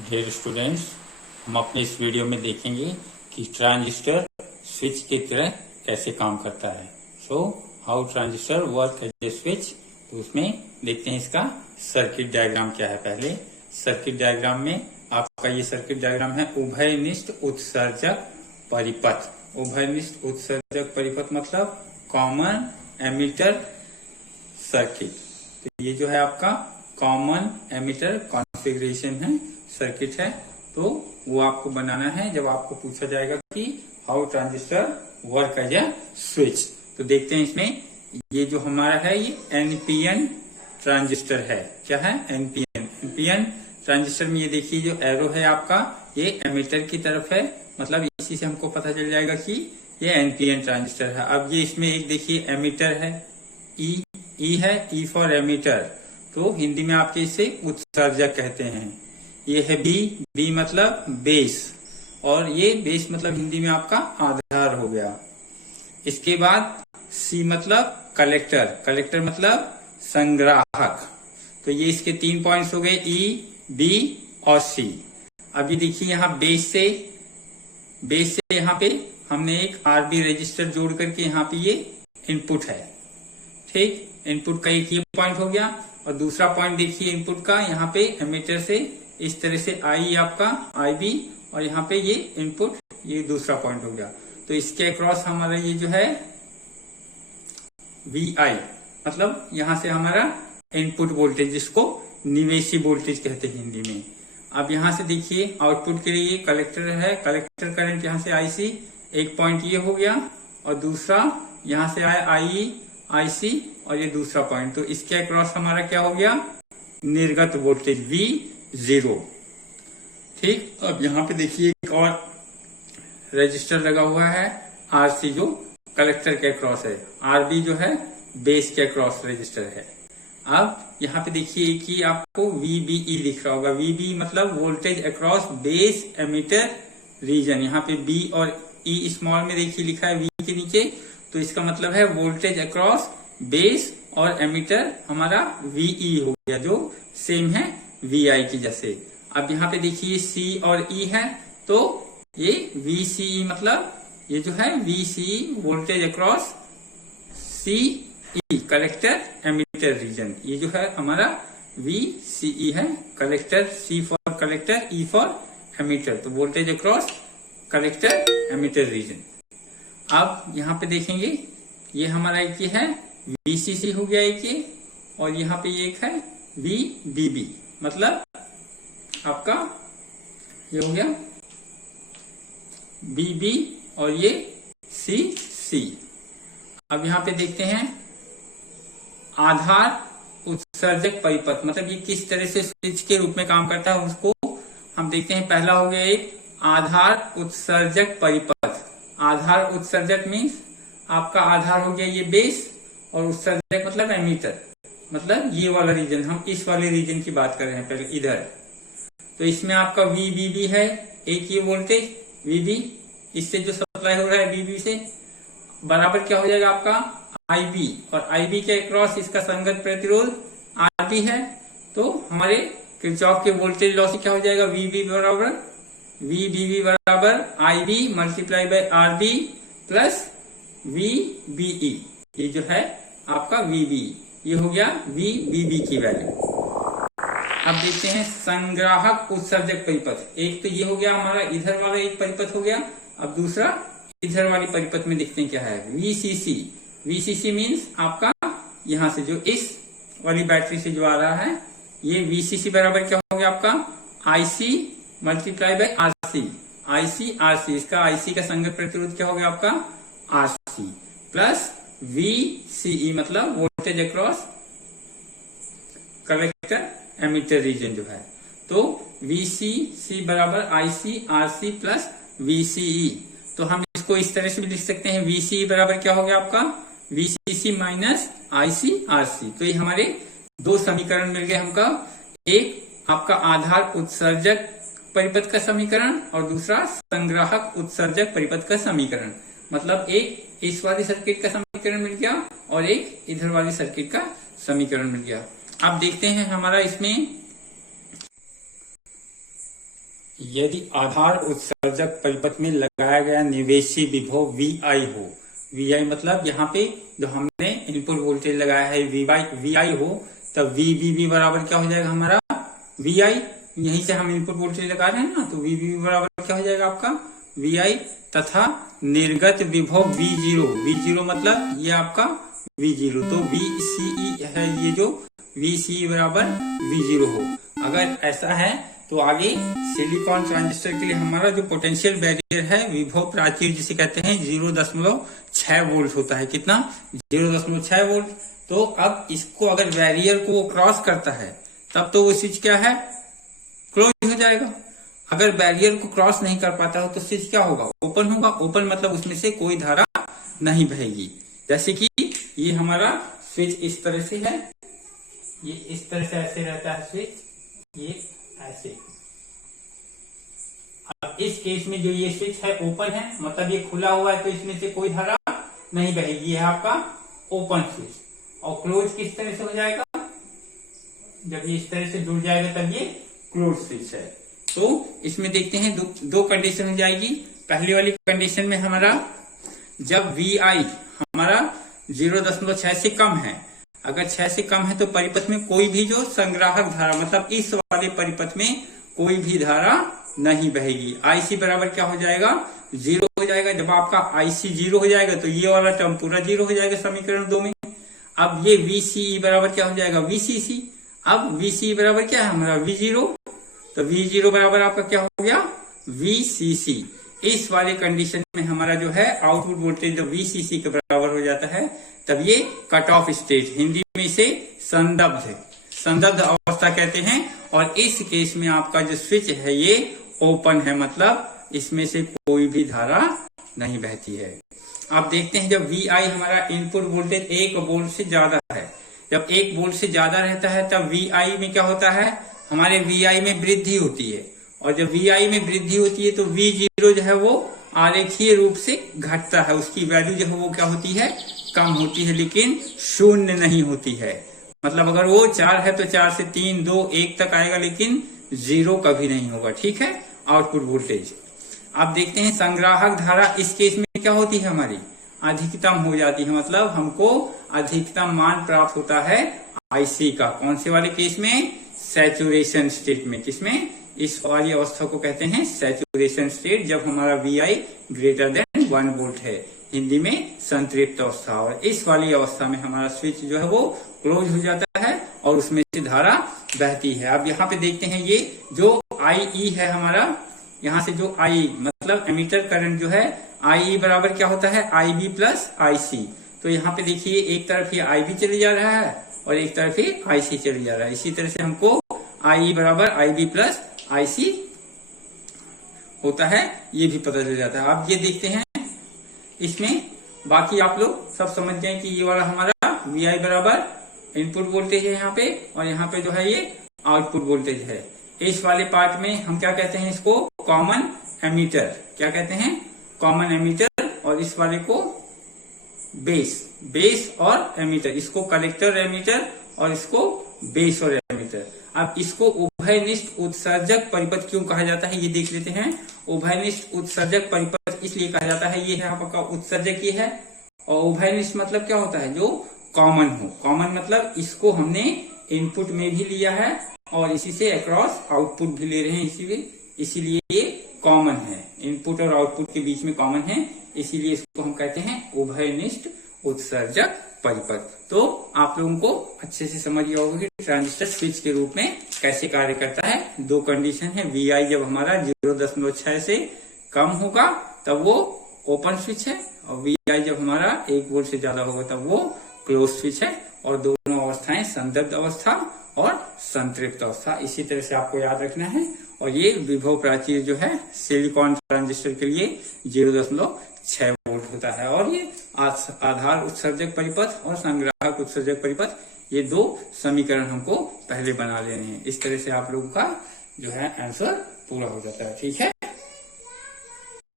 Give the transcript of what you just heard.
Dear students, हम अपने इस वीडियो में देखेंगे कि ट्रांजिस्टर स्विच की तरह कैसे काम करता है। So how transistor work as a switch. तो उसमें देखते हैं इसका सर्किट डायग्राम क्या है। पहले सर्किट डायग्राम में आपका ये सर्किट डायग्राम है उभयनिष्ठ उत्सर्जक परिपथ। उभयनिष्ठ उत्सर्जक परिपथ मतलब कॉमन एमिटर सर्किट। तो ये जो है आपका कॉमन एमिटर कॉन्फ़िगरेशन है, सर्किट है। तो वो आपको बनाना है जब आपको पूछा जाएगा कि how transistor work as a switch. तो देखते हैं इसमें ये जो हमारा है ये एनपीएन ट्रांजिस्टर है। क्या है? एनपीएन। एनपीएन ट्रांजिस्टर में ये देखिए जो एरो है आपका ये एमिटर की तरफ है, मतलब इसी से हमको पता चल जाएगा कि ये एनपीएन ट्रांजिस्टर है। अब ये इसमें एक देखिए एमिटर है, ई है, ई फॉर एमिटर। तो हिंदी में आपके इसे उत्सर्जक कहते हैं। ये है बी मतलब बेस, और ये बेस मतलब हिंदी में आपका आधार हो गया। इसके बाद सी मतलब कलेक्टर, कलेक्टर मतलब संग्राहक। तो ये इसके 3 पॉइंट्स हो गए, ई, बी और सी। अभी देखिए यहाँ बेस से यहाँ पे हमने एक आरबी रजिस्टर जोड़ करके यहाँ पे ये इनपुट है। ठीक, इनपुट का एक ये पॉइंट हो गया, और दूसरा पॉइंट देखिए इनपुट का यहाँ पे एमिटर से इस तरह से आई आपका आई बी, और यहाँ पे ये इनपुट, ये दूसरा पॉइंट हो गया। तो इसके अक्रॉस हमारा ये जो है वी आई, मतलब यहाँ से हमारा इनपुट वोल्टेज, जिसको निवेशी वोल्टेज कहते हैं हिंदी में। अब यहाँ से देखिए आउटपुट के लिए कलेक्टर है, कलेक्टर करंट यहाँ से आई सी, एक पॉइंट ये हो गया, और दूसरा यहाँ से आया आई आई सी, और ये दूसरा पॉइंट। तो इसके अक्रॉस हमारा क्या हो गया? निर्गत वोल्टेज V0। ठीक, अब यहाँ पे देखिए एक और रजिस्टर लगा हुआ है RC, जो कलेक्टर के अक्रॉस है। RB जो है बेस के अक्रॉस रजिस्टर है। अब यहाँ पे देखिए कि आपको VBE लिख रहा होगा। VB मतलब voltage across base emitter region. यहाँ पे B और E स्मॉल में देखिए लिखा है V के नीचे, तो इसका मतलब है वोल्टेज अक्रॉस बेस और एमिटर हमारा VE हो गया, जो सेम है VI की जैसे। अब यहाँ पे देखिए C और E है, तो ये VCE मतलब ये जो है VCE voltage across CE collector emitter region. ये जो है हमारा VCE है, collector, C for collector, E for emitter. तो voltage across collector emitter region. अब यहाँ पे देखेंगे ये हमारा एक ये है VCC हो गया एक ये, और यहाँ पे एक है VBB, मतलब आपका ये हो गया BB और ये CC। अब यहाँ पे देखते हैं आधार उत्सर्जक परिपथ, मतलब ये किस तरह से स्विच के रूप में काम करता है उसको हम देखते हैं। पहला हो गया एक आधार उत्सर्जक परिपथ। आधार उत्सर्जक मीन्स आपका आधार हो गया ये बेस, और उत्सर्जक मतलब एमीटर, मतलब ये वाला रीजन। हम इस वाले रीजन की बात कर रहे हैं पहले इधर। तो इसमें आपका VBB है, एक ये वोल्टेज VB, इससे जो सप्लाई हो रहा है VB से, बराबर क्या हो जाएगा आपका IB, और IB के अक्रॉस इसका संगत प्रतिरोध RB है। तो हमारे किरचॉफ के वोल्टेज लॉ से क्या हो जाएगा? VBB बराबर IB multiply by RB plus VBE। ये जो है आपका VBE, ये हो गया VBB की वैल्यू। अब देखते हैं संग्राहक उत्सर्जक परिपथ। एक तो ये हो गया हमारा इधर वाला एक परिपथ हो गया, अब दूसरा इधर वाली परिपथ में देखते हैं क्या है VCC। VCC मीन्स आपका यहाँ से जो इस वाली बैटरी से जो आ रहा है, ये VCC बराबर क्या हो गया आपका IC multiply by RC। IC RC, इसका IC का संगत प्रतिरोध क्या हो गया आपका RC, प्लस VCE मतलब voltage across collector emitter region जो है। तो VCC बराबर IC RC प्लस VCE। तो हम इसको इस तरह से भी लिख सकते हैं, VCE बराबर क्या हो गया आपका VCC माइनस IC RC। तो ये हमारे दो समीकरण मिल गए हमका, एक आपका आधार उत्सर्जक परिपथ का समीकरण और दूसरा संग्राहक उत्सर्जक परिपथ का समीकरण। मतलब एक इस वाली सर्किट का समीकरण मिल गया और एक इधर वाली सर्किट का समीकरण मिल गया। अब देखते हैं हमारा इसमें यदि आधार उत्सर्जक परिपथ में लगाया गया निवेशी विभव VI हो, VI मतलब यहाँ पे जो हमने इनपुट वोल्टेज लगाया है VI हो, तब VBB बराबर क्या हो जाएगा हमारा VI, यहीं से हम इनपुट वोल्टेज लगा रहे हैं ना, तो VBB बराबर क्या हो जाएगा आपका VI, तथा निर्गत विभव V0 मतलब ये आपका V0, तो VCE है ये जो VCE बराबर V0 हो। अगर ऐसा है तो आगे सिलिकॉन ट्रांजिस्टर के लिए हमारा जो पोटेंशियल बैरियर है, विभव प्राचीर जिसे कहते हैं, 0.6 वोल्ट होता है। कितना? 0.6 वोल्ट। तो अब इसको अगर बैरियर को वो क्रॉस करता है तब तो वो स्विच क्या है, क्लोज हो जाएगा। अगर बैरियर को क्रॉस नहीं कर पाता हो तो स्विच क्या होगा, ओपन होगा। ओपन मतलब उसमें से कोई धारा नहीं बहेगी। जैसे कि ये हमारा स्विच इस तरह से है, ये इस तरह से ऐसे रहता है स्विच, ये ऐसे। अब इस केस में जो ये स्विच है ओपन है, मतलब ये खुला हुआ है, तो इसमें से कोई धारा नहीं बहेगी, है आपका ओपन स्विच। और क्लोज किस तरह से हो जाएगा, जब ये इस तरह से जुड़ जाएगा तब ये क्लोज स्विच है। तो इसमें देखते हैं दो कंडीशन हो जाएगी। पहली वाली कंडीशन में हमारा जब VI हमारा 0.6 से कम है, अगर 6 से कम है तो परिपथ में कोई भी जो संग्राहक धारा, मतलब इस वाले परिपथ में कोई भी धारा नहीं बहेगी। IC बराबर क्या हो जाएगा, 0 हो जाएगा। जब आपका IC 0 हो जाएगा तो ये वाला टर्म पूरा 0 हो जाएगा समीकरण 2 में। अब ये VCE बराबर क्या हो जाएगा, VCC। अब VCE बराबर क्या है हमारा V0, तो V0 बराबर आपका क्या हो गया, VCC। इस वाले कंडीशन में हमारा जो है आउटपुट वोल्टेज जब VCC के बराबर हो जाता है तब ये कट ऑफ स्टेट, हिंदी में इसे संदग्ध अवस्था कहते हैं। और इस केस में आपका जो स्विच है ये ओपन है, मतलब इसमें से कोई भी धारा नहीं बहती है। आप देखते हैं जब VI हमारा इनपुट वोल्टेज 1 वोल्ट से ज्यादा है, जब 1 वोल्ट से ज्यादा रहता है तब VI में क्या होता है, हमारे VI में वृद्धि होती है। और जब VI में वृद्धि होती है तो V0 जो है वो आरेखीय रूप से घटता है, उसकी वैल्यू जो है वो क्या होती है, कम होती है, लेकिन शून्य नहीं होती है। मतलब अगर वो 4 है तो 4 से 3, 2, 1 तक आएगा, लेकिन 0 कभी नहीं होगा। ठीक है, आउटपुट वोल्टेज। आप देखते हैं संग्राहक धारा इस केस में क्या होती है, हमारी अधिकतम हो जाती है, मतलब हमको अधिकतम मान प्राप्त होता है IC का। कौन से वाले केस में, सैचुरेशन स्टेट में। किसमें, इस वाली अवस्था को कहते हैं सैचुरेशन स्टेट, जब हमारा VI ग्रेटर देन 1 वोल्ट है, हिंदी में संतृप्त अवस्था। और इस वाली अवस्था में हमारा स्विच जो है वो क्लोज हो जाता है और उसमें से धारा बहती है। अब यहाँ पे देखते हैं ये जो IE है हमारा, यहाँ से जो I मतलब एमीटर करंट जो है, IE बराबर क्या होता है, IB प्लस IC। तो यहाँ पे देखिए एक तरफ ये IB चले जा रहा है और एक तरफ ये IC चले जा रहा है। इसी तरह से हमको IE बराबर IB प्लस IC होता है, ये भी पता चल जाता है। अब ये देखते हैं इसमें, बाकी आप लोग सब समझ जाए कि ये वाला हमारा VI बराबर इनपुट वोल्टेज है यहाँ पे, और यहाँ पे जो है ये आउटपुट वोल्टेज है। इस वाले पार्ट में हम क्या कहते हैं, इसको कॉमन एमीटर। क्या कहते हैं, कॉमन एमीटर। और इस वाले को बेस और एमीटर, इसको कलेक्टर एमीटर और इसको बेस और एमीटर। अब इसको उभयनिष्ठ उत्सर्जक परिपथ क्यों कहा जाता है, ये देख लेते हैं। उभयनिष्ठ उत्सर्जक परिपथ इसलिए कहा जाता है, ये है आपका उत्सर्जक ये है, और उभयनिष्ठ मतलब क्या होता है, जो कॉमन हो। कॉमन मतलब इसको हमने इनपुट में भी लिया है और इसी से अक्रॉस आउटपुट भी ले रहे हैं, इसीलिए ये कॉमन है, इनपुट और आउटपुट के बीच में कॉमन है, इसीलिए इसको हम कहते हैं उभयनिष्ठ उत्सर्जक परिपथ। तो आप लोगों को अच्छे से समझ गया होगा कि ट्रांजिस्टर स्विच के रूप में कैसे कार्य करता है। दो कंडीशन है, VI जब हमारा 0.6 से कम होगा तब वो ओपन स्विच है, और VI जब हमारा 1 वोल्ट से ज्यादा होगा तब वो क्लोज स्विच है। और दोनों अवस्थाएं संदग्ध अवस्था और संतृप्त अवस्था, इसी तरह से आपको याद रखना है। और ये विभव प्राचीर जो है सिलिकॉन ट्रांजिस्टर के लिए 0.6 वोल्ट होता है। और ये आधार उत्सर्जक परिपथ और संग्राहक उत्सर्जक परिपथ, ये दो समीकरण हमको पहले बना लेने हैं। इस तरह से आप लोगों का जो है आंसर पूरा हो जाता है। ठीक है।